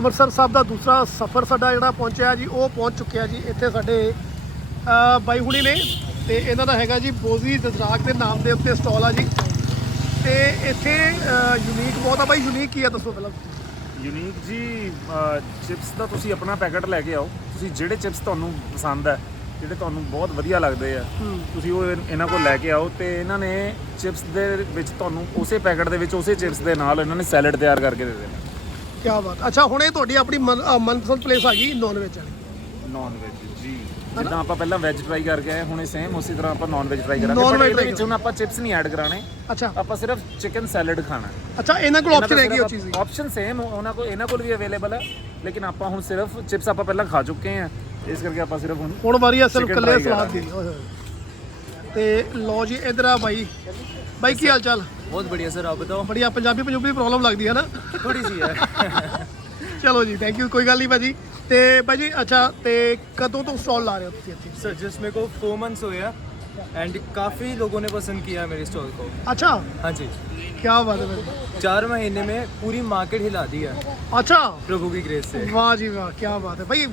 ਅੰਮ੍ਰਿਤਸਰ ਸਾਹਿਬ ਦਾ ਦੂਸਰਾ ਸਫ਼ਰ ਸਾਡਾ ਜਿਹੜਾ ਪਹੁੰਚਿਆ ਜੀ ਉਹ ਪਹੁੰਚ ਚੁੱਕਿਆ ਜੀ ਇੱਥੇ ਸਾਡੇ ਬਾਈ ਹੁਣੀ ਨੇ ਤੇ ਇਹਨਾਂ ਦਾ ਹੈਗਾ ਜੀ ਬੋਜ਼ੀ ਦਜ਼ਰਾਕ ਦੇ ਨਾਮ ਦੇ ਉੱਤੇ ਸਟਾਲ ਆ ਜੀ। ਤੇ ਇੱਥੇ ਯੂਨੀਕ ਬਹੁਤ ਆ ਬਾਈ ਯੂਨੀਕ ਕੀ ਆ ਦੱਸੋ ਪਹਿਲਾਂ? ਯੂਨੀਕ ਜੀ ਚਿਪਸ ਦਾ ਤੁਸੀਂ ਆਪਣਾ ਪੈਕੇਟ ਲੈ ਕੇ ਆਓ। ਤੁਸੀਂ ਜਿਹੜੇ ਚਿਪਸ ਤੁਹਾਨੂੰ ਪਸੰਦ ਹੈ ਜਿਹੜੇ ਤੁਹਾਨੂੰ ਬਹੁਤ ਵਧੀਆ ਲੱਗਦੇ ਆ ਤੁਸੀਂ ਉਹ ਇਹਨਾਂ ਕੋਲ ਲੈ ਕੇ ਆਓ ਤੇ ਇਹਨਾਂ ਨੇ ਚਿਪਸ ਦੇ ਵਿੱਚ ਤੁਹਾਨੂੰ ਉਸੇ ਪੈਕੇਟ ਦੇ ਵਿੱਚ ਉਸੇ ਚਿਪਸ ਦੇ ਨਾਲ ਇਹਨਾਂ ਨੇ ਸੈਲਡ ਤਿਆਰ ਕਰਕੇ ਦੇ ਦੇਣਾ। ਕੀ ਬਾਤ। ਅੱਛਾ ਹੁਣ ਇਹ ਤੁਹਾਡੀ ਆਪਣੀ ਮਨ- ਅ, ਮਨਪਸੰਦ ਪਲੇਸ ਆ ਗਈ ਨਾਨ ਵੈਜ ਵਾਲੀ। ਨਾਨ ਵੈਜ ਜੀ ਜਿੱਦਾਂ ਆਪਾਂ ਪਹਿਲਾਂ ਵੈਜ ਟਰਾਈ ਕਰਕੇ ਆਏ ਹੁਣੇ ਸੇਮ ਉਸੇ ਤਰ੍ਹਾਂ ਆਪਾਂ ਨਾਨ ਵੈਜ ਟਰਾਈ ਕਰਾਂਗੇ। Non-veg ਪਰ ਇਹਦੇ try ਵਿੱਚ ਹੁਣ ਆਪਾਂ ਚਿਪਸ ਨਹੀਂ ਐਡ ਕਰਾਣੇ ਅੱਛਾ। ਆਪਾਂ ਸਿਰਫ ਚਿਕਨ ਸੈਲਡ ਖਾਣਾ। ਅੱਛਾ ਇਹਨਾਂ ਕੋਲ ਆਪਸ਼ਨ ਹੈਗੀ ਉਹ ਚੀਜ਼ ਦੀ? ਆਪਸ਼ਨ ਸੇਮ ਉਹਨਾਂ ਕੋਲ ਇਹਨਾਂ ਕੋਲ ਵੀ ਅਵੇਲੇਬਲ ਹੈ। ਲੇਕਿਨ ਆਪਾਂ ਹੁਣ ਸਿਰਫ ਚਿਪਸ ਆਪਾਂ ਪਹਿਲਾਂ ਖਾ ਚੁੱਕੇ ਹਾਂ। ਇਸ ਕਰਕੇ ਆਪਾਂ ਸਿਰਫ ਹੁਣ ਹੁਣ ਵਾਰੀ ਆ ਸਿਰਫ Chicken ਕੱਲੇ try ਸਲਾਦ ਦੀ। ਓਏ ਹੋਏ। ਤੇ ਲੋ ਜੀ ਇਧਰ ਆ ਬਾਈ ਬਾਈ ਕੀ ਹਾਲ ਚਾਲ बहुत बढ़िया सर आप बताओ ਬੜੀਆ ਪੰਜਾਬੀ ਪੰਜਾਬੀ ਦੀ ਪ੍ਰੋਬਲਮ ਲੱਗਦੀ ਹੈ ਨਾ थोड़ी सी है ਚਲੋ ਜੀ ਥੈਂਕ ਯੂ ਕੋਈ ਗੱਲ ਨਹੀਂ ਭਾਜੀ ਤੇ ਭਾਜੀ ਅੱਛਾ ਤੇ ਕਦੋਂ ਤੋਂ ਸਟਾਲ ਲਾ ਰਹੇ ਹੋ ਤੁਸੀਂ ਇੱਥੇ सर जस्ट मेरे को फोर मंथ्स हो गया एंड काफ़ी लोगों ने पसंद किया मेरे स्टॉल को ਅੱਛਾ हाँ जी ਕੀ ਬਾਤ ਹੈ ਭਾਜੀ चार महीने में पूरी मार्केट हिला दी है ਅੱਛਾ प्रभु की ग्रेस से ਵਾਹ ਜੀ ਵਾਹ ਕੀ ਬਾਤ ਹੈ ਭਾਈ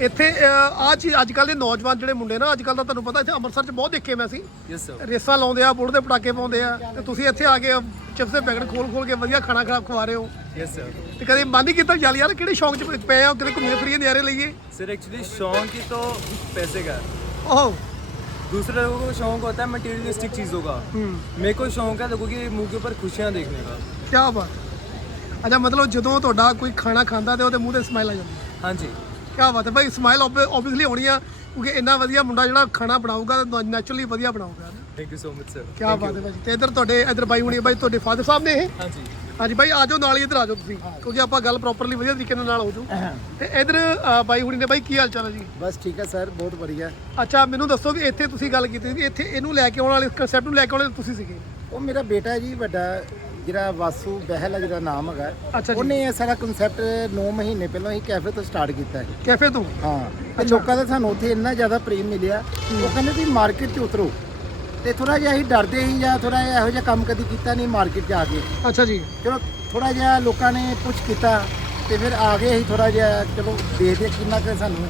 ਇੱਥੇ ਆ ਚੀਜ਼ ਅੱਜ ਕੱਲ ਦੇ ਨੌਜਵਾਨ ਜਿਹੜੇ ਮੁੰਡੇ ਨਾ ਅੱਜ ਕੱਲ ਦਾ ਤੁਹਾਨੂੰ ਪਤਾ ਇੱਥੇ ਅੰਮ੍ਰਿਤਸਰ 'ਚ ਬਹੁਤ ਦੇਖੇ ਮੈਂ ਸੀ यस सर ਰੇਸਾਂ ਲਾਉਂਦੇ ਆ ਬੁੜ ਦੇ ਪਟਾਕੇ ਪਾਉਂਦੇ ਆ ਤੇ ਤੁਸੀਂ ਇੱਥੇ ਆ ਕੇ ਚਿਪਸ ਦੇ ਪੈਕਟ ਖੋਲ ਖੋਲ ਕੇ ਵਧੀਆ ਖਾਣਾ ਖਾ ਖਵਾ ਰਹੇ ਹੋ यस सर ਤੇ ਕਦੇ ਮਨ ਨਹੀਂ ਕੀਤਾ ਚੱਲ ਯਾਰ ਕਿਹੜੇ ਸ਼ੌਂਕ 'ਚ ਪਏ ਆ ਕਿਤੇ ਘੁੰਮੇ ਫਿਰੀਏ ਨਜ਼ਾਰੇ ਲਈਏ सर एक्चुअली शौक ही तो पैसे का है ਓਹ दूसरे लोगों को शौक होता है मटेरियलिस्टिक चीज़ों का मेरे को शौक है लोगों के मुंह के ऊपर खुशियाँ देखने का ਕੀ ਬਾਤ ਅੱਛਾ ਮਤਲਬ ਜਦੋਂ ਤੁਹਾਡਾ ਕੋਈ ਖਾਣਾ ਖਾਂਦਾ ਤੇ ਉਹਦੇ ਮੂੰਹ ਤੇ ਸਮਾਈਲ ਆ ਜਾਂਦੀ हाँ जी ਕੀ ਬਾਤ ਹੈ। ਭਾਈ ਸਮਾਈਲ ਆਬਵੀਅਸਲੀ ਹੋਣੀ ਆ ਕਿਉਂਕਿ ਇੰਨਾ ਵਧੀਆ ਮੁੰਡਾ ਜਿਹੜਾ ਖਾਣਾ ਬਣਾਊਗਾ ਤਾਂ ਨੈਚੁਰਲੀ ਵਧੀਆ ਬਣਾਊਗਾ। Thank you so much sir ਕੀ ਬਾਤ ਹੈ ਭਾਜੀ। ਤੇ ਇਧਰ ਤੁਹਾਡੇ ਇਧਰ ਬਾਈ ਹੁਣੀ ਬਾਈ ਤੁਹਾਡੇ ਫਾਦਰ ਸਾਹਿਬ ਨੇ ਇਹ? ਹਾਂਜੀ। ਹਾਂਜੀ ਬਾਈ ਆਜੋ ਨਾਲ ਹੀ ਇਧਰ ਆਜੋ ਤੁਸੀਂ ਕਿਉਂਕਿ ਆਪਾਂ ਗੱਲ ਪ੍ਰੋਪਰਲੀ ਵਧੀਆ ਤਰੀਕੇ ਨਾਲ ਹੋ ਜੂ ਤੇ ਇਧਰ ਬਾਈ ਹੁਣੀ ਨੇ ਬਾਈ ਕੀ ਹਾਲ ਚਾਲ ਹੈ ਜੀ? ਬਸ ਠੀਕ ਹੈ ਸਰ ਬਹੁਤ ਵਧੀਆ। ਅੱਛਾ ਮੈਨੂੰ ਦੱਸੋ ਵੀ ਇੱਥੇ ਤੁਸੀਂ ਗੱਲ ਕੀਤੀ ਸੀ ਇੱਥੇ ਇਹਨੂੰ ਲੈ ਕੇ ਆਉਣ ਵਾਲੇ ਕਨਸੈਪਟ ਨੂੰ ਲੈ ਕੇ ਆਉਣ ਤੁਸੀਂ ਸੀਗੇ। ਉਹ ਮੇਰਾ ਬੇਟਾ ਜੀ ਵੱਡਾ। ਜਿਹੜਾ ਵਾਸੂ ਬਹਿਲ ਹੈ ਜਿਹੜਾ ਨਾਮ ਹੈਗਾ ਅੱਛਾ ਜੀ। ਉਹਨੇ ਇਹ ਸਾਰਾ ਕਨਸੈਪਟ 9 ਮਹੀਨੇ ਪਹਿਲਾਂ ਹੀ ਕੈਫੇ ਤੋਂ ਸਟਾਰਟ ਕੀਤਾ ਹੈ। ਕੈਫੇ ਤੋਂ? ਹਾਂ। ਤੇ ਲੋਕਾਂ ਦਾ ਸਾਨੂੰ ਉੱਥੇ ਇੰਨਾ ਜ਼ਿਆਦਾ ਪ੍ਰੇਮ ਮਿਲਿਆ ਉਹ ਕਹਿੰਦੇ ਤੁਸੀਂ ਮਾਰਕੀਟ 'ਚ ਉਤਰੋ। ਤੇ ਥੋੜਾ ਜਿਹਾ ਅਸੀਂ ਡਰਦੇ ਸੀ ਜਾਂ ਥੋੜਾ ਜਿਹਾ ਇਹੋ ਜਿਹਾ ਕੰਮ ਕਦੀ ਕੀਤਾ ਨਹੀਂ ਮਾਰਕੀਟ 'ਚ ਆ ਕੇ। ਅੱਛਾ ਜੀ। ਚਲੋ ਥੋੜਾ ਜਿਹਾ ਲੋਕਾਂ ਨੇ ਪੁੱਛ ਕੀਤਾ ਤੇ ਫਿਰ ਆ ਗਏ ਅਸੀਂ ਥੋੜਾ ਜਿਹਾ ਚਲੋ ਦੇਖਦੇ ਕਿੰਨਾ ਕੁ ਸਾਨੂੰ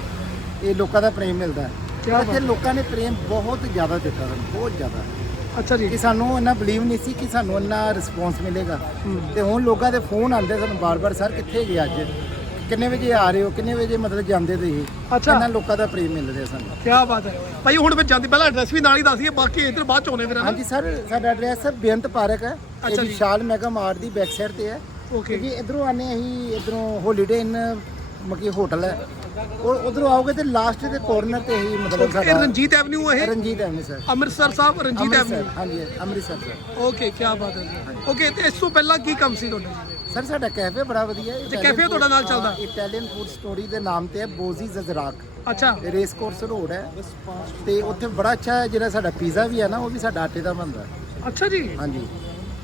ਇਹ ਲੋਕਾਂ ਦਾ ਪ੍ਰੇਮ ਮਿਲਦਾ ਹੈ। ਕਿਆ ਇੱਥੇ ਲੋਕਾਂ ਨੇ ਪ੍ਰੇਮ ਬਹੁਤ ਜ਼ਿਆਦਾ ਦਿੱਤਾ ਸਾਨੂੰ ਬਹੁਤ ਜ਼ਿਆਦਾ। ਅੱਛਾ ਜੀ। ਕਿ ਸਾਨੂੰ ਇੰਨਾ ਬਲੀਵ ਨਹੀਂ ਸੀ ਕਿ ਸਾਨੂੰ ਇੰਨਾ ਰਿਸਪੌਂਸ ਮਿਲੇਗਾ। ਤੇ ਹੁਣ ਲੋਕਾਂ ਦੇ ਫੋਨ ਆਉਂਦੇ ਸਾਨੂੰ ਬਾਰ-ਬਾਰ ਸਰ ਕਿੱਥੇ ਗਏ ਅੱਜ? ਕਿੰਨੇ ਵਜੇ ਆ ਰਹੇ ਹੋ? ਕਿੰਨੇ ਵਜੇ ਮਤਲਬ ਜਾਂਦੇ ਤੁਸੀਂ? ਅੱਛਾ। ਇੰਨਾ ਲੋਕਾਂ ਦਾ ਪ੍ਰੇਮ ਮਿਲ ਰਿਹਾ ਸਾਨੂੰ। ਕੀ ਬਾਤ ਹੈ। ਭਾਈ ਹੁਣ ਫਿਰ ਜਾਂਦੀ ਪਹਿਲਾਂ ਐਡਰੈਸ ਵੀ ਨਾਲ ਹੀ ਦੱਸੀਏ ਬਾਕੀ ਇੱਧਰ ਬਾਅਦ ਚ ਆਉਣੇ ਫਿਰ ਹਾਂਜੀ ਸਰ ਸਾਡਾ ਐਡਰੈਸ ਹੈ ਬੇਅੰਤ ਪਾਰਕ ਹੈ। ਅੱਛਾ ਇਹ ਜੀ। ਵਿਸ਼ਾਲ ਮੈਗਾ ਮਾਰਟ ਦੀ ਬੈਕ ਸਾਈਡ ਤੇ ਹੈ। ਓਕੇ ਕਿਉਂਕਿ ਇਧਰੋਂ ਆਨੇ ਅਸੀਂ ਇਧਰੋਂ ਹੋਲੀਡੇ ਇਨ ਮਕੀ ਹੋਟਲ ਹੈ। ਉਹ ਉਧਰੋਂ ਆਓਗੇ ਤੇ ਲਾਸਟ ਦੇ ਕੋਰਨਰ ਤੇ ਹੀ ਮਤਲਬ ਇਹ ਸਾਡਾ ਰਣਜੀਤ ਐਵਨਿਊ ਇਹ? Ranjit avenue sir Amritsar Sahib Ranjit Amritsar avenue ਹਾਂਜੀ ਅੰਮ੍ਰਿਤਸਰ ਸਰ ਓਕੇ ਕੀ ਬਾਤ ਹੈ ਓਕੇ ਤੇ ਇਸ ਤੋਂ ਪਹਿਲਾਂ ਕੀ ਕੰਮ ਸੀ ਤੁਹਾਡਾ? ਸਰ ਸਾਡਾ ਕੈਫੇ ਬੜਾ ਵਧੀਆ ਹੈ ਤੇ cafe ਤੁਹਾਡਾ ਨਾਲ ਚੱਲਦਾ? ਇਟਾਲੀਅਨ ਫੂਡ ਸਟੋਰੀ ਦੇ ਨਾਮ ਤੇ ਹੈ ਬੋਜ਼ੀ ਜ਼ਜ਼ਰਾਕ ਅੱਛਾ। ਰੇਸ ਕੋਰਸ ਰੋਡ ਹੈ। ਤੇ ਉੱਥੇ ਬੜਾ ਅੱਛਾ ਜਿਹੜਾ ਸਾਡਾ ਪੀਜ਼ਾ ਵੀ ਹੈ ਨਾ ਉਹ ਵੀ ਸਾਡਾ ਆਟੇ ਦਾ ਬਣਦਾ ਹੈ। ਅੱਛਾ ਜੀ। ਹਾਂਜੀ।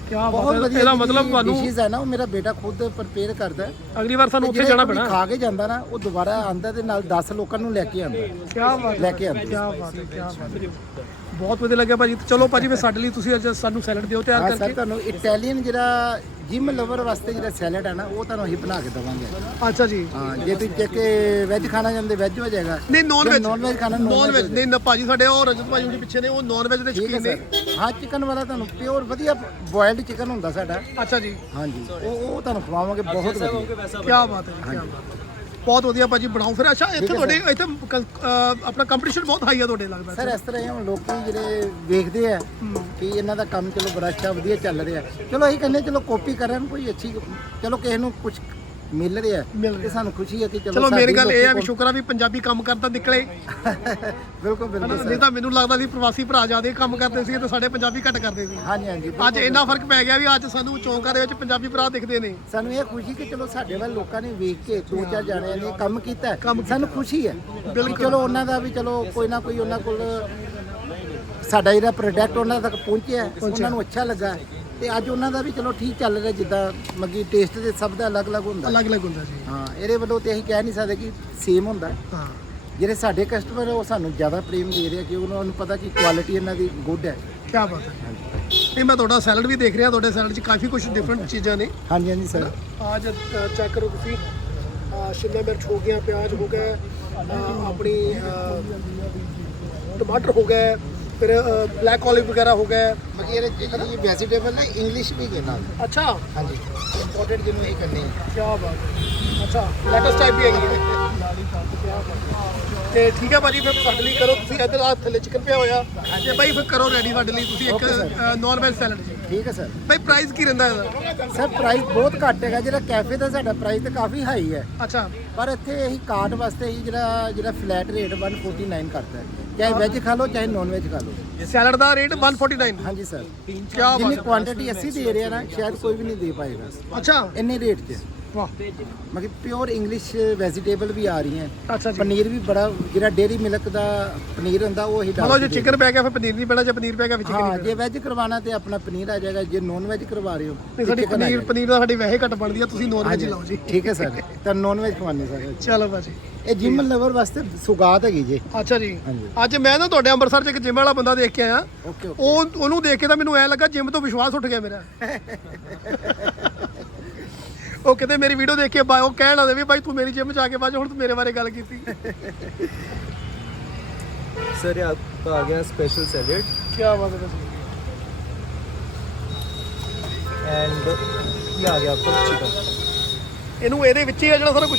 ਕੀ ਬਹੁਤ ਬਾਤ ਹੈ। ਵਧੀਆ ਇਹਦਾ ਮਤਲਬ ਤੁਹਾਨੂੰ ਡਿਸ਼ਸ ਹੈ ਨਾ ਉਹ ਮੇਰਾ ਬੇਟਾ ਖੁਦ ਪ੍ਰਪੇਅਰ ਕਰਦਾ ਹੈ। ਅਗਲੀ ਵਾਰ ਸਾਨੂੰ ਤੇ ਉੱਥੇ ਜਿਹੜੇ ਜਾਣਾ ਕੋਈ ਪੈਣਾ। ਖਾ ਕੇ ਜਾਂਦਾ ਨਾ ਉਹ ਦੁਬਾਰਾ ਆਂਦਾ ਤੇ ਨਾਲ 10 ਲੋਕਾਂ ਨੂੰ ਲੈ ਕੇ ਆਂਦਾ ਕੀ ਬਾਤ ਲੈ ਕੇ ਆਉਂਦੇ। ਕੀ ਬਾਤ ਹੈ ਕੀ ਬਾਤ ਹੈ। ਬਹੁਤ ਵਧੀਆ ਲੱਗਿਆ ਭਾਜੀ। ਚਲੋ ਭਾਜੀ ਫਿਰ ਸਾਡੇ ਲਈ ਤੁਸੀਂ ਅੱਜ ਸਾਨੂੰ ਸੈਲਡ ਦਿਓ ਤਿਆਰ ਹਾਂ ਸਰ ਕਰਕੇ ਤੁਹਾਨੂੰ ਇਟਾਲੀਅਨ ਜਿਹੜਾ ਜਿਮ ਲਵਰ ਵਾਸਤੇ ਜਿਹੜਾ ਸੈਲਡ ਹੈ ਨਾ ਉਹ ਤੁਹਾਨੂੰ ਅਸੀਂ ਬਣਾ ਕੇ ਦਵਾਂਗੇ। ਅੱਛਾ ਜੀ। ਹਾਂ ਜੇ ਤੁਸੀਂ ਜੇ ਕਿ ਵੈਜ ਖਾਣਾ ਚਾਹੁੰਦੇ ਵੈਜ ਹੋ ਜਾਏਗਾ। ਨਹੀਂ ਨਾਨ ਵੈਜ ਨਾਨ ਵੈਜ ਖਾਣਾ ਨਾਨ ਵੈਜ ਨਹੀਂ ਨਾ ਭਾਜੀ ਸਾਡੇ ਉਹ ਰਜਤ ਭਾਜੀ ਦੇ ਪਿੱਛੇ ਨੇ ਉਹ ਨਾਨ ਵੈਜ ਦੇ ਠੀਕ ਹੈ ਸ਼ੌਕੀਨ ਨੇ। ਸਰ। ਹਾਂ ਚਿਕਨ ਵਾਲਾ ਤੁਹਾਨੂੰ ਪਿਓਰ ਵਧੀਆ ਬੋਇਲਡ ਚਿਕਨ ਹੁੰਦਾ ਸਾਡਾ। ਅੱਛਾ ਜੀ। ਹਾਂਜੀ। ਉਹ ਉਹ ਤੁਹਾਨੂੰ ਖਵਾਵਾਂਗੇ ਬਹੁਤ ਵਧੀਆ। ਕੀ ਬਾਤ ਹੈ ਜੀ ਕੀ ਬਾਤ ਹੈ। ਬਹੁਤ ਵਧੀਆ ਭਾਜੀ ਬਣਾਓ। ਫਿਰ ਅੱਛਾ ਇੱਥੇ ਤੁਹਾਡੇ ਇੱਥੇ ਆਪਣਾ ਕੰਪੀਟੀਸ਼ਨ ਬਹੁਤ ਹਾਈ ਆ ਤੁਹਾਡੇ ਲੱਗਦਾ ਸਰ ਇਸ ਤਰ੍ਹਾਂ ਹੀ ਹੁਣ ਲੋਕੀ ਜਿਹੜੇ ਵੇਖਦੇ ਆ ਕਿ ਇਹਨਾਂ ਦਾ ਕੰਮ ਚਲੋ ਬੜਾ ਅੱਛਾ ਵਧੀਆ ਚੱਲ ਰਿਹਾ। ਚਲੋ ਅਸੀਂ ਕਹਿੰਦੇ ਚਲੋ ਕਾਪੀ ਕਰਨ ਕੋਈ ਅੱਛੀ ਚਲੋ ਕਿਸੇ ਨੂੰ ਕੁਝ ਮਿਲ ਰਿਹਾ ਮਿਲ ਤੇ ਸਾਨੂੰ ਖੁਸ਼ੀ ਹੈ ਕਿ ਚਲੋ ਚਲੋ ਮੇਰੀ ਸਾਡੀ ਗੱਲ ਇਹ ਆ ਵੀ ਲੋਕੀ ਸ਼ੁਕਰ ਆ ਵੀ ਪੰਜਾਬੀ ਕੰਮ ਕਰਦਾ ਨਿਕਲੇ। ਬਿਲਕੁਲ ਬਿਲਕੁਲ ਨਹੀਂ ਤਾਂ ਮੈਨੂੰ ਲੱਗਦਾ ਸੀ ਪ੍ਰਵਾਸੀ ਭਰਾ ਜਿਆਦੇ ਕੰਮ ਕਰਦੇ ਸੀ ਤੇ ਸਾਡੇ ਪੰਜਾਬੀ ਘੱਟ ਕਰਦੇ ਸੀ। ਹਾਂਜੀ ਹਾਂਜੀ ਅੱਜ ਇੰਨਾ ਫ਼ਰਕ ਪੈ ਗਿਆ ਵੀ ਅੱਜ ਸਾਨੂੰ ਚੌਂਕਾਂ ਦੇ ਵਿੱਚ ਪੰਜਾਬੀ ਭਰਾ ਦਿਖਦੇ ਨੇ। ਸਾਨੂੰ ਇਹ ਖੁਸ਼ੀ ਕਿ ਚਲੋ ਸਾਡੇ ਵੱਲ ਲੋਕਾਂ ਨੇ ਵੇਖ ਕੇ ਦੋ ਚਾਰ ਜਾਣਿਆਂ ਨੇ ਕੰਮ ਕੀਤਾ ਹੈ। ਸਾਨੂੰ ਖੁਸ਼ੀ ਹੈ। ਬਿਲਕੁਲ। ਚਲੋ ਉਹਨਾਂ ਦਾ ਵੀ ਚਲੋ ਕੋਈ ਨਾ ਕੋਈ ਉਹਨਾਂ ਕੋਲ ਸਾਡਾ ਜਿਹੜਾ ਪ੍ਰੋਡਕਟ ਉਹਨਾਂ ਤੱਕ ਪਹੁੰਚਿਆ ਹੈ, ਉਹਨਾਂ ਨੂੰ ਅੱਛਾ ਲੱਗਾ ਤੇ ਅੱਜ ਉਹਨਾਂ ਦਾ ਵੀ ਚਲੋ ਠੀਕ ਚੱਲ ਰਿਹਾ ਜਿੱਦਾਂ ਮੱਗੀ ਟੇਸਟ ਦੇ ਸਭ ਦਾ ਅਲੱਗ-ਅਲੱਗ ਹੁੰਦਾ। ਅਲੱਗ-ਅਲੱਗ ਹੁੰਦਾ ਜੀ। ਹਾਂ ਇਹਦੇ ਵੱਲੋਂ ਤੇ ਅਸੀਂ ਕਹਿ ਨਹੀਂ ਸਕਦੇ ਕਿ ਸੇਮ ਹੁੰਦਾ। ਹੈ। ਹਾਂ ਜਿਹੜੇ ਸਾਡੇ ਕਸਟਮਰ ਉਹ ਸਾਨੂੰ ਜ਼ਿਆਦਾ ਪ੍ਰੇਮ ਦੇ ਰਹੇ ਆ ਕਿ ਉਹਨਾਂ ਨੂੰ ਪਤਾ ਕਿ ਕੁਆਲਿਟੀ ਇਹਨਾਂ ਦੀ ਗੁੱਡ ਹੈ। ਕੀ ਬਾਤ ਹੈ ਨਹੀਂ ਮੈਂ ਤੁਹਾਡਾ ਸੈਲਡ ਵੀ ਦੇਖ ਰਿਹਾ ਤੁਹਾਡੇ ਸੈਲਡ 'ਚ ਕਾਫੀ ਕੁਝ ਡਿਫਰੈਂਟ ਚੀਜ਼ਾਂ ਨੇ। ਹਾਂਜੀ ਹਾਂਜੀ ਸਰ ਆਜ ਚੈੱਕ ਕਰੋ ਤੁਸੀਂ। ਸ਼ਿਮਲਾ ਮਿਰਚ ਹੋ ਗਿਆ ਪਿਆਜ਼ ਹੋ ਗਿਆ ਆਪਣੀ ਟਮਾਟਰ ਹੋ ਗਏ ਫਿਰ ਬਲੈਕ olive ਵਗੈਰਾ ਹੋ ਗਏ। ਬਾਕੀ ਇਹਦੇ ਚ ਜਿਹੜੀ ਵੈਜੀਟੇਬਲ ਹੈ ਇੰਗਲਿਸ਼ ਵੀ ਦੇ ਨਾਲ ਅੱਛਾ। ਹਾਂਜੀ। ਇੰਪੋਰਟਡ ਜਿਹਨੂੰ ਇਹ ਕਰਨੀ ਹੈ ਕੀ ਬਾਤ ਹੈ। ਅੱਛਾ ਲੈਟਸ ਟਾਈਪ ਵੀ ਹੈਗੀ ਹੈ। ਤੇ ਠੀਕ ਹੈ ਭਾਜੀ ਫਿਰ ਸਾਡੇ ਲਈ ਕਰੋ ਤੁਸੀਂ ਇੱਧਰ ਆ ਥੱਲੇ ਚਿਕਨ ਪਿਆ ਹੋਇਆ। ਤੇ ਭਾਈ ਫਿਰ ਕਰੋ ਰੈਡੀ ਸਾਡੇ ਲਈ। ਤੁਸੀਂ ਇੱਕ ਨਾਨ ਵੈਜ ਸੈਲਡ ਜੀ। ਠੀਕ ਹੈ ਸਰ। ਭਾਈ ਪ੍ਰਾਈਸ ਕੀ ਰਹਿੰਦਾ ਇਹਦਾ? ਸਰ ਪ੍ਰਾਈਸ ਬਹੁਤ ਘੱਟ ਹੈਗਾ। ਜਿਹੜਾ ਕੈਫੇ ਦਾ ਸਾਡਾ ਪ੍ਰਾਈਸ ਤਾਂ ਕਾਫੀ ਹਾਈ ਹੈ। ਅੱਛਾ। ਪਰ ਇੱਥੇ ਇਹੀ ਕਾਰਟ ਵਾਸਤੇ ਹੀ ਜਿਹੜਾ ਜਿਹੜਾ ਫਲੈਟ ਰੇਟ 149 ਕਰਤਾ ਹੈ। ਚਾਹੇ ਵੈਜ ਖਾ ਲਓ ਚਾਹੇ ਨੌਨ ਵੈਜ ਖਾ ਲਓ। ਸੈਲਡ ਦਾ ਰੇਟ 149 ਹਾਂਜੀ ਸਰ ਕੀ ਜਿੰਨੀ ਬਾਤ ਹੈ। ਕੁਆਂਟੀਟੀ ਅਸੀਂ ਦੇ ਰਹੇ ਹਾਂ ਨਾ ਸ਼ਾਇਦ ਕੋਈ ਵੀ ਨਹੀਂ ਦੇ ਪਾਏਗਾ। ਅੱਛਾ। ਇੰਨੇ ਰੇਟ 'ਚ। ਵਾਹ। ਮਤਲਬ ਪਿਓਰ ਇੰਗਲਿਸ਼ ਵੈਜੀਟੇਬਲ ਵੀ ਆ ਰਹੀਆਂ। ਅੱਛਾ ਜੀ। ਪਨੀਰ ਵੀ ਬੜਾ ਜਿਹੜਾ ਡੇਰੀ ਮਿਲਕ ਦਾ ਪਨੀਰ ਹੁੰਦਾ ਉਹ ਹੀ ਡਾਲ ਮਤਲਬ ਜੇ ਚਿਕਨ ਪੈ ਗਿਆ ਫਿਰ ਪਨੀਰ ਨਹੀਂ ਪੈਣਾ ਜੇ ਪਨੀਰ ਪੈ ਗਿਆ ਫਿਰ ਚਿਕਨ ਹਾਂ ਜੇ ਵੈਜ ਕਰਵਾਉਣਾ ਤੇ ਆਪਣਾ ਪਨੀਰ ਆ ਜਾਏਗਾ ਜੇ ਨੌਨ ਵੈਜ ਕਰਵਾ ਰਹੇ ਹੋ ਸਾਡੀ ਪਨੀਰ। ਪਨੀਰ ਦਾ ਸਾਡੀ ਵੈਸੇ ਘੱਟ ਬਣਦੀ ਆ ਤੁਸੀਂ ਨਾਨ ਵੈਜ ਲਾਓ ਜੀ। ਠੀਕ ਹੈ ਸਰ ਤਾਂ ਨੌਨ ਵੈਜ ਖਵਾਣੇ ਸਰ ਚਲੋ ਭਾਜੀ। ਇਹ ਜਿਮ ਲਵਰ ਵਾਸਤੇ ਸੁਗਾਤ ਹੈਗੀ ਜੀ। ਅੱਛਾ ਜੀ। ਅੱਜ ਮੈਂ ਨਾ ਤੁਹਾਡੇ ਅੰਮ੍ਰਿਤਸਰ 'ਚ ਇੱਕ ਜਿਮ ਵਾਲਾ ਬੰਦਾ ਦੇਖ ਕੇ ਆਇਆ। ਉਹ ਉਹਨੂੰ ਦੇਖ ਕੇ ਤਾਂ ਮੈਨੂੰ ਐ ਲੱਗਾ ਜਿਮ ਤੋਂ ਵਿਸ਼ਵਾਸ ਉੱਠ ਗਿਆ ਮੇਰਾ। ਉਹ ਕਿਤੇ ਮੇਰੀ ਵੀਡੀਓ ਦੇਖ ਕੇ ਬਾ- ਉਹ ਕਹਿਣ ਆਦੇ ਵੀ ਭਾਈ ਤੂੰ ਮੇਰੀ ਜਿਮ 'ਚ ਆ ਕੇ ਬਾਅਦ 'ਚ ਹੁਣ ਤੂੰ ਮੇਰੇ ਬਾਰੇ ਗੱਲ ਕੀਤੀ सर ये आपका आ गया स्पेशल सैलेड ਕੀ ਬਾਤ ਹੈ एंड ये आ गया आपका चिकन ਇਹਨੂੰ ਇਹਦੇ ਵਿੱਚ ਹੀ ਆ ਜਿਹੜਾ ਸਾਰਾ ਕੁਝ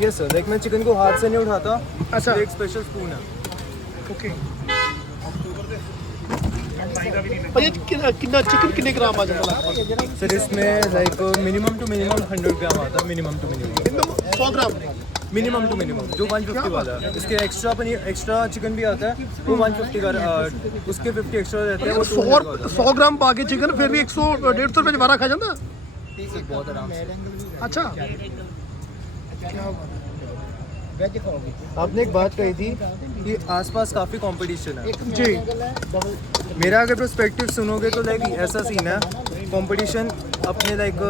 यस सर लाइक मैं चिकन को हाथ से नहीं उठाता अच्छा। ये एक स्पेशल स्पून है ਓਕੇ और ये कितना है? सर इसमें like minimum two minimum hundred gram आता है मिनिमम टू मिनिमम सौ ग्राम। मिनिमम टू मिनिमम जो वन फिफ्टी वाला है। इसके एक्स्ट्रा पनीर एक्स्ट्रा चिकन भी आता है वो वन फिफ्टी का उसके फिफ्टी एक्स्ट्रा रहते हैं सौ सौ ग्राम पाके चिकन फिर भी एक सौ डेढ़ सौ रुपये दोबारा खा जाता? बहुत आराम अच्छा। क्या ਵੈਜ ਖਾਓਗੇ आपने एक बात कही थी कि आसपास काफ़ी कंपटीशन है जी मेरा अगर पर्सपेक्टिव सुनोगे तो लाइक ऐसा सीन है कंपटीशन अपने लाइक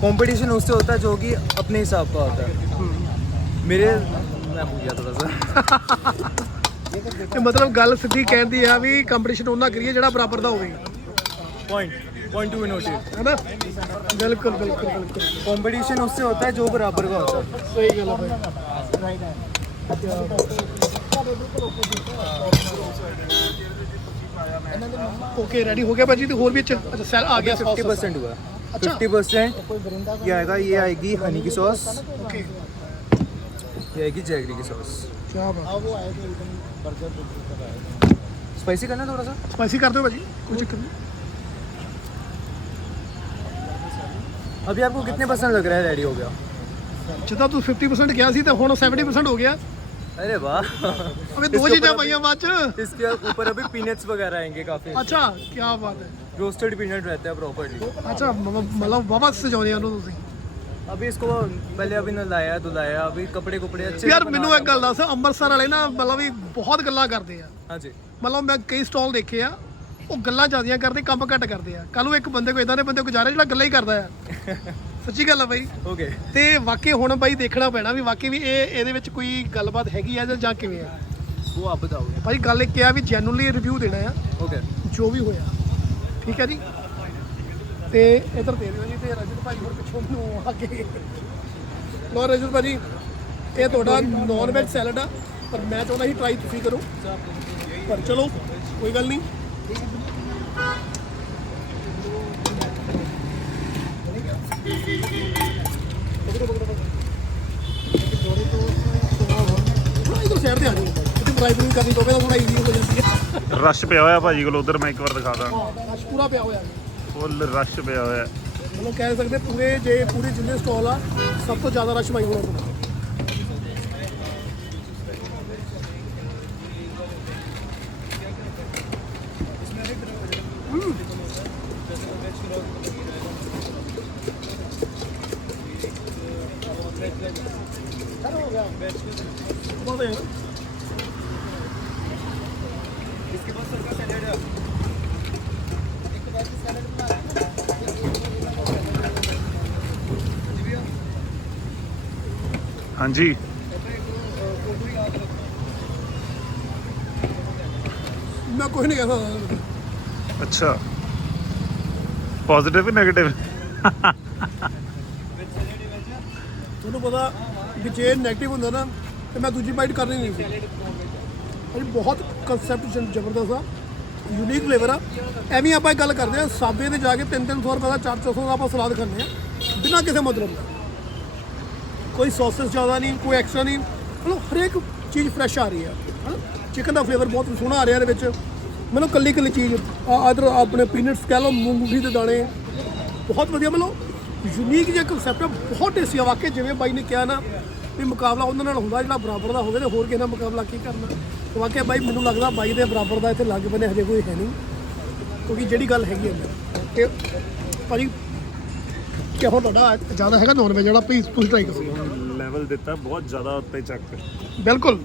कंपटीशन उससे होता है जो कि अपने हिसाब का होता है मेरे मैं भूल गया थोड़ा सा ਤੇ ਮਤਲਬ ਗੱਲ ਸਿੱਧੀ ਕਹਿੰਦੀ ਆ ਵੀ ਕੰਪੀਟੀਸ਼ਨ ਉਹਨਾਂ ਕਰੀਏ ਜਿਹੜਾ ਬਰਾਬਰ ਦਾ ਹੋਵੇ पॉइंट पॉइंट टू नोटिव ਹੈਨਾ बिल्कुल बिल्कुल बिल्कुल। कंपटीशन उससे होता है जो बराबर का होता है। सही गला ओके रेडी हो गया भाजी? तो और भी अच्छा अच्छा सेल आ गया फिफ्टी परसेंट अच्छा। हुआ। फिफ्टी परसेंट ये आएगा ये आएगी हनी की सॉस ओके ये आएगी जैगरी की सॉस क्या बात वो आएगा स्पाइसी करना थोड़ा सा। स्पाइसी कर दो भाजी कोई चक्कर नहीं। अभी आपको कितने परसेंट लग रहा है रेडी हो गया ਜਿੱਦਾਂ ਤੂੰ 50% ਗਿਆ ਸੀ ਤੇ ਹੁਣ 70% ਹੋ ਗਿਆ अरे वाह ਅਬੇ ਦੋ इसके ਚੀਜ਼ਾਂ ऊपर ਪਾਈਆਂ ਬਾਅਦ ਚ अभी- इसके ऊपर अभी पीनट्स वगैरह आएंगे काफी ਅੱਛਾ ਕੀ ਬਾਤ ਹੈ रोस्टेड पीनट रहते हैं प्रॉपरली ਅੱਛਾ ਮ- मतलब वावा सजाउने ਉਹਨੂੰ ਤੁਸੀਂ अभी इसको पहले अभी नलाया धुलाया अभी कपड़े कुपड़े अच्छे से ਯਾਰ बना ਮੈਨੂੰ रहा ਇੱਕ ਗੱਲ ਦੱਸ ਅੰਮ੍ਰਿਤਸਰ ਵਾਲੇ ਨਾ ਮਤਲਬ ਵੀ ਬਹੁਤ ਗੱਲਾਂ ਕਰਦੇ ਆ हूँ। हाँ जी ਮਤਲਬ ਮੈਂ ਕਈ ਸਟਾਲ ਦੇਖੇ ਆ ਉਹ ਗੱਲਾਂ ਜ਼ਿਆਦੀਆਂ ਕਰਦੇ ਕੰਮ ਘੱਟ ਕਰਦੇ ਆ। ਕੱਲ ਨੂੰ ਇੱਕ ਬੰਦੇ ਕੋਈ ਇਦਾਂ ਦੇ ਬੰਦੇ ਕੋ ਗੁਜ਼ਾਰਾ ਜਿਹੜਾ ਗੱਲਾਂ ਹੀ ਕਰਦਾ ਆ। ਸੱਚੀ ਗੱਲ ਆ ਬਾਈ। ਓਕੇ ਤੇ ਵਾਕਈ ਹੁਣ ਬਾਈ ਦੇਖਣਾ ਪੈਣਾ ਵੀ ਵਾਕਈ ਵੀ ਇਹ ਇਹਦੇ ਵਿੱਚ ਕੋਈ ਗੱਲਬਾਤ ਹੈਗੀ ਆ ਜਾਂ- ਕਿਵੇਂ ਆ? ਉਹ ਆਪ ਬਤਾਓਗੇ ਭਾਈ ਗੱਲ ਇਹ ਕਿਹਾ ਵੀ ਜੈਨੂਅਲੀ ਰਿਵਿਊ ਦੇਣਾ ਆ। ਓਕੇ ਜੋ ਵੀ ਹੋਇਆ। ਠੀਕ ਹੈ ਜੀ? ਤੇ ਇਧਰ ਦੇ ਦਿਓ ਜੀ ਤੇ ਰਜਤ ਭਾਈ ਹੋਰ ਪਿੱਛੋਂ ਨੂੰ ਆ ਲੋ ਰਜਤ ਭਾਜੀ ਇਹ ਤੁਹਾਡਾ ਨੋਨ ਵੈਜ ਸੈਲਡ ਆ ਪਰ ਮੈਂ ਚਾਹੁੰਦਾ ਸੀ ਟਰਾਈ ਤੁਸੀਂ ਕਰੋ। ਪਰ ਚਲੋ ਕੋਈ ਗੱਲ ਨਹੀਂ। ਥੋੜਾ ਇਧਰ ਸਾਈਡ ਤੇ ਆ ਜਾਓ ਕਿਤੇ ਡਰਾਈਵਿੰਗ ਕਰਨੀ ਪਵੇ ਤਾਂ ਥੋੜਾ ਈਜ਼ੀ ਹੋ ਜਾਂਦੀ ਹੈ ਰਸ਼ ਪਿਆ ਹੋਇਆ ਭਾਜੀ ਕੋਲ ਉਧਰ ਮੈਂ ਇੱਕ ਵਾਰ ਦਿਖਾ ਦਾਂ। ਰਸ਼ ਪੂਰਾ ਪਿਆ ਹੋਇਆ। ਫੁੱਲ ਰਸ਼ ਪਿਆ ਹੋਇਆ। ਮਤਲਬ ਕਹਿ ਸਕਦੇ ਪੂਰੇ ਜੇ ਪੂਰੇ ਜਿੰਨੇ ਸਟਾਲ ਆ ਸਭ ਤੋਂ ਜ਼ਿਆਦਾ ਰਸ਼ ਮਾਈ ਹੋਣਾ ਤੁਹਾਡਾ ਬਹੁਤ ਹੈ ਹਾਂਜੀ ਮੈਂ ਕੁਝ ਨਹੀਂ ਕਹਿ ਸਕਦਾ ਅੱਛਾ ਪੋਜ਼ਿਟਿਵ ਨੈਗੇਟਿਵ ਤੁਹਾਨੂੰ ਪਤਾ ਕਿ ਜੇ 네ਗੇਟਿਵ ਹੁੰਦਾ ਨਾ ਤੇ ਮੈਂ ਦੂਜੀ ਬਾਈਟ ਕਰਨੀ ਨਹੀਂ ਸੀ ਇਹ ਬਹੁਤ ਕਨਸੈਪਟ ਜ਼ਬਰਦਸਤ ਆ ਯੂਨੀਕ ਫਲੇਵਰ ਆ। ਐਵੇਂ ਆਪਾਂ ਇੱਕ ਗੱਲ ਕਰਦੇ ਆ ਸਾਬੇ ਤੇ ਜਾ ਕੇ 3-300 ਰੁਪਏ ਦਾ 400 ਦਾ ਆਪਾਂ ਸਲਾਦ ਖਾਂਦੇ ਆ ਬਿਨਾਂ ਕਿਸੇ ਮਤਲਬ ਕੋਈ ਸੌਸਸ ਜ਼ਿਆਦਾ ਨਹੀਂ, ਕੋਈ ਐਕਸਟਰਾ ਨਹੀਂ ਮਤਲਬ ਹਰੇਕ ਚੀਜ਼ ਫਰੈਸ਼ ਆ ਰਹੀ ਹੈ ਚਿਕਨ ਦਾ ਫਲੇਵਰ ਬਹੁਤ ਸੋਹਣਾ ਆ ਰਿਹਾ ਇਹਦੇ ਵਿੱਚ। ਮਤਲਬ ਕੱਲੀ ਕੱਲੀ ਚੀਜ਼ ਆਦਰ ਆਪਣੇ ਪੀਨਟਸ ਕਹਿ ਲਓ ਮੂੰਗਫਲੀ ਦੇ ਦਾਣੇ। ਬਹੁਤ ਵਧੀਆ, ਮਤਲਬ ਯੂਨੀਕ ਜਿਹਾ ਕਨਸੈਪਟ ਹੈ ਬਹੁਤ ਟੇਸਟੀ ਆ। ਵਾਕਿਆ ਜਿਵੇਂ ਬਾਈ ਨੇ ਕਿਹਾ ਨਾ ਵੀ ਮੁਕਾਬਲਾ ਉਹਨਾਂ ਨਾਲ ਹੁੰਦਾ ਜਿਹੜਾ ਬਰਾਬਰ ਦਾ ਹੋਵੇ ਤੇ ਹੋਰ ਕਿਸੇ ਨਾਲ ਮੁਕਾਬਲਾ ਕੀ ਕਰਨਾ? ਤੇ ਵਾਕਈ ਬਾਈ ਮੈਨੂੰ ਲੱਗਦਾ ਬਾਈ ਦੇ ਬਰਾਬਰ ਦਾ ਇੱਥੇ ਲੱਗ ਬਨੇ ਹਜੇ ਕੋਈ ਹੈ ਨਹੀਂ ਕਿਉਂਕਿ ਜਿਹੜੀ ਗੱਲ ਹੈਗੀ ਹੈ ਤੇ ਭਾਜੀ ਕਿਹੋ ਤੁਹਾਡਾ ਜ਼ਿਆਦਾ ਹੈਗਾ ਨੌਨ ਵੈਜ ਜਿਹੜਾ ਪਲੀਜ਼ ਤੁਸੀਂ ਟਰਾਈ ਕਰੋ। ਲੈਵਲ ਦਿੱਤਾ ਬਹੁਤ ਜ਼ਿਆਦਾ ਉੱਤੇ ਚੱਕ। ਬਿਲਕੁਲ।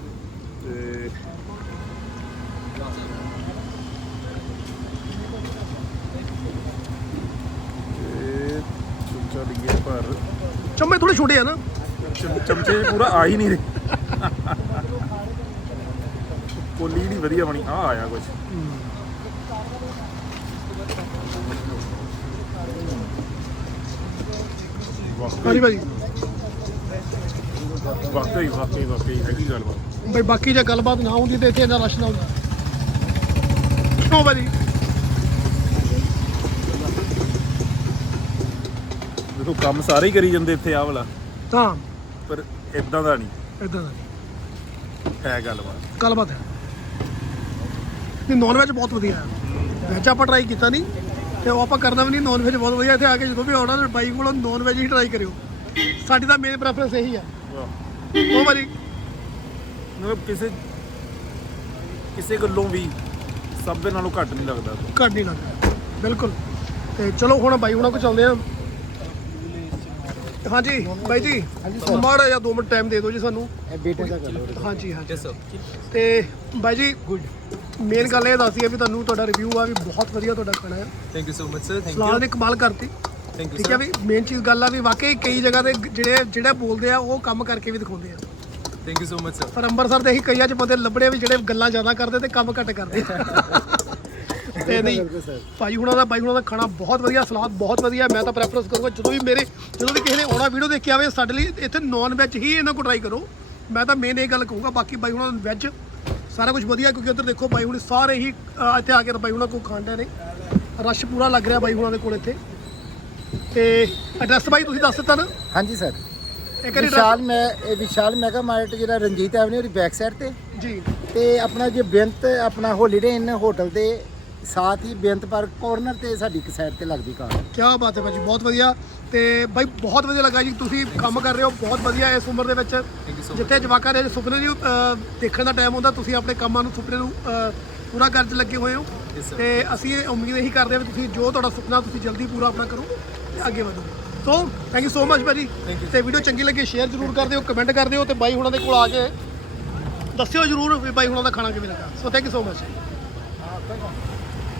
ਚਮਚਾ ਲਈਏ ਪਰ ਚੰਮੇ ਥੋੜੇ ਛੋਟੇ ਆ ਨਾ। ਚਮਚੇ ਪੂਰਾ ਆ ਹੀ ਨਹੀਂ ਰਹੇ। ਕੋਲੀ ਨਹੀਂ ਵਧੀਆ ਬਣੀ ਆ ਆਇਆ ਕੁਝ ਹਾਂਜੀ ਭਾਜੀ। ਵਾਕਈ ਵਾਕਈ ਵਾਕਈ ਹੈਗੀ ਗੱਲ ਵਾ ਬਈ ਬਾਕੀ ਜੇ ਗੱਲਬਾਤ ਨਾ ਹੁੰਦੀ ਤੇ ਇੱਥੇ ਇੰਨਾ ਰਸ਼ ਨਾ ਹੁੰਦਾ। ਕਿਉਂ ਭਾਜੀ? ਦੇਖੋ ਕੰਮ ਸਾਰੇ ਹੀ ਕਰੀ ਜਾਂਦੇ ਇੱਥੇ ਆ ਵਾਲਾ। ਤਾਂ। ਪਰ ਇਦਾਂ ਦਾ ਨਹੀਂ। ਇਦਾਂ ਦਾ ਹੈ ਗੱਲਬਾਤ। ਗੱਲਬਾਤ ਹੈ। ਨਹੀਂ ਨੌਨ ਵੈਜ ਬਹੁਤ ਵਧੀਆ ਹੈ। ਵੈਜ ਆਪਾਂ ਟਰਾਈ ਕੀਤਾ ਨਹੀਂ ਤੇ ਉਹ ਆਪਾਂ ਕਰਨਾ ਵੀ ਨਹੀਂ ਨੌਨ ਵੈਜ ਬਹੁਤ ਵਧੀਆ। ਇੱਥੇ ਆ ਕੇ ਜਦੋਂ ਵੀ ਆਉਣਾ ਤੇ ਬਾਈ ਕੋਲੋਂ ਨੌਨ ਵੈਜ ਹੀ ਟਰਾਈ ਕਰਿਓ। ਸਾਡੀ ਤਾਂ ਮੇਨ ਪ੍ਰੈਫਰੈਂਸ ਇਹੀ ਆ ਵਾਹ। ਉਹ ਭਾਜੀ ਮਤਲਬ ਕਿਸੇ ਕਿਸੇ ਗੱਲੋਂ ਵੀ ਸਭ ਦੇ ਨਾਲੋਂ ਘੱਟ ਨਹੀਂ ਲੱਗਦਾ। ਘੱਟ ਨਹੀਂ ਲੱਗਦਾ। ਬਿਲਕੁਲ। ਤੇ ਚਲੋ ਹੁਣ ਬਾਈ ਹੁਣਾਂ ਕੋ ਚੱਲਦੇ ਆ ਹਾਂਜੀ ਬਾਈ ਜੀ ਮਾੜਾ ਜਿਹਾ 2 ਮਿੰਟ ਟਾਈਮ ਦੇ ਦਿਓ ਜੀ ਸਾਨੂੰ। ਬੇਟੇ ਦਾ ਕਰੋ। ਹਾਂਜੀ ਹਾਂਜੀ। ਤੇ ਬਾਈ ਜੀ ਗੁੱਡ ਮੇਨ ਗੱਲ ਇਹ ਦੱਸੀ ਹੈ ਵੀ ਤੁਹਾਨੂੰ ਤੁਹਾਡਾ ਰਿਵਿਊ ਆ ਵੀ ਬਹੁਤ ਵਧੀਆ ਤੁਹਾਡਾ ਖਾਣਾ ਹੈ thank you so much sir thank ਸਲਾਹ ਨੇ ਕਮਾਲ ਕਰਤੀ। ਥੈਂਕ ਯੂ ਠੀਕ ਹੈ ਵੀ ਮੇਨ ਚੀਜ਼ ਗੱਲ ਆ ਵੀ ਵਾਕਈ ਕਈ ਜਗ੍ਹਾ ਤੇ ਜਿਹੜੇ ਜਿਹੜਾ ਬੋਲਦੇ ਆ ਉਹ ਕੰਮ ਕਰਕੇ ਵੀ ਦਿਖਾਉਂਦੇ ਆ। Thank you so much sir ਪਰ ਅੰਮ੍ਰਿਤਸਰ ਦੇ ਹੀ ਕਈਆਂ ਚ ਬੰਦੇ ਲੱਭੜੇ ਵੀ ਜਿਹੜੇ ਗੱਲਾਂ ਜ਼ਿਆਦਾ ਕਰਦੇ ਤੇ ਕੰਮ ਘੱਟ ਕਰਦੇ ਤੇ ਨਹੀਂ। ਭਾਈ ਹੁਣਾਂ ਦਾ ਬਾਈ ਹੁਣਾਂ ਦਾ ਖਾਣਾ ਬਹੁਤ ਵਧੀਆ ਸਲਾਦ ਬਹੁਤ ਵਧੀਆ। ਮੈਂ ਤਾਂ ਪ੍ਰੈਫਰੈਂਸ ਕਰੂੰਗਾ ਜਦੋਂ ਵੀ ਮੇਰੇ ਜਦੋਂ ਵੀ ਕਿਸੇ ਨੇ ਆਉਣਾ ਵੀਡੀਓ ਦੇਖ ਕੇ ਆਵੇ ਸਾਡੇ ਲਈ ਇੱਥੇ ਨਾਨ ਵੈਜ ਹੀ ਇਹਨਾਂ ਕੋਲ ਟਰਾਈ ਕਰੋ। ਮੈਂ ਤਾਂ ਮੇਨ ਇਹ ਗੱਲ ਕਹੂੰਗਾ ਬਾਕੀ ਬਾਈ ਹੁਣਾਂ ਦਾ ਵੈਜ ਸਾਰਾ ਕੁਝ ਵਧੀਆ ਕਿਉਂਕਿ ਉੱਧਰ ਦੇਖੋ ਬਾਈ ਹੁਣੇ ਸਾਰੇ ਹੀ ਇੱਥੇ ਆ ਕੇ ਤਾਂ ਬਾਈ ਹੁਣਾਂ ਖਾਣ ਡਏ ਨੇ। ਰਸ਼ ਪੂਰਾ ਲੱਗ ਰਿਹਾ ਬਾਈ ਹੁਣਾਂ ਦੇ ਕੋਲ ਇੱਥੇ। ਤੇ ਐਡਰੈਸ ਬਾਈ ਤੁਸੀਂ ਦੱਸ ਦਿੱਤਾ ਨਾ? ਹਾਂਜੀ ਸਰ। ਇੱਕ ਵਿਸ਼ਾਲ ਮੈਂ ਇਹ ਵਿਸ਼ਾਲ ਮੈਗਾ ਮਾਰਟ ਜਿਹੜਾ ਰਣਜੀਤ ਐਵਨਿਊ ਦੀ ਬੈਕ ਸਾਈਡ ਤੇ। ਜੀ। ਤੇ ਆਪਣਾ ਜੇ ਬੇਅੰਤ ਆਪਣਾ ਹੋਲੀਡੇ ਇਨ ਹੋਟਲ ਦੇ ਸਾਥ ਹੀ ਬੇਅੰਤ ਪਾਰਕ ਕਾਰਨਰ ਤੇ ਸਾਡੀ ਇੱਕ ਸਾਈਡ ਤੇ ਲੱਗਦੀ ਕਾਰ ਕੀ ਬਾਤ ਹੈ ਭਾਜੀ ਬਹੁਤ ਵਧੀਆ। ਤੇ ਬਾਈ ਬਹੁਤ ਵਧੀਆ ਲੱਗਾ ਜੀ ਤੁਸੀਂ ਕੰਮ ਕਰ ਰਹੇ ਹੋ ਬਹੁਤ ਵਧੀਆ ਇਸ ਉਮਰ ਦੇ ਵਿੱਚ। ਜਿੱਥੇ ਜਵਾਕਾਂ ਦੇ ਸੁਪਨੇ ਨੂੰ ਦੇਖਣ ਦਾ ਟਾਈਮ ਹੁੰਦਾ ਤੁਸੀਂ ਆਪਣੇ ਕੰਮਾਂ ਨੂੰ ਸੁਪਨੇ ਨੂੰ ਪੂਰਾ ਕਰਨ 'ਚ ਲੱਗੇ ਹੋਏ ਹੋ. ਤੇ ਅਸੀਂ ਇਹ ਉਮੀਦ ਇਹੀ ਕਰਦੇ ਹਾਂ ਵੀ ਤੁਸੀਂ ਜੋ ਤੁਹਾਡਾ ਸੁਪਨਾ ਤੁਸੀਂ ਜਲਦੀ ਪੂਰਾ ਆਪਣਾ ਕਰੋ ਤੇ ਅੱਗੇ ਵਧੋ। So thank you so much ਭਾਜੀ. ਤੇ ਵੀਡੀਓ ਚੰਗੀ ਲੱਗੀ ਸ਼ੇਅਰ ਜ਼ਰੂਰ ਕਰ ਦਿਓ ਕਮੈਂਟ ਕਰ ਦਿਓ ਤੇ ਬਾਈ ਹੁਣਾਂ ਦੇ ਕੋਲ ਆ ਕੇ ਦੱਸਿਓ ਜ਼ਰੂਰ ਵੀ ਬਾਈ ਹੁਣਾਂ ਦਾ ਖਾਣਾ ਕਿਵੇਂ ਲੱਗਾ। So thank you so much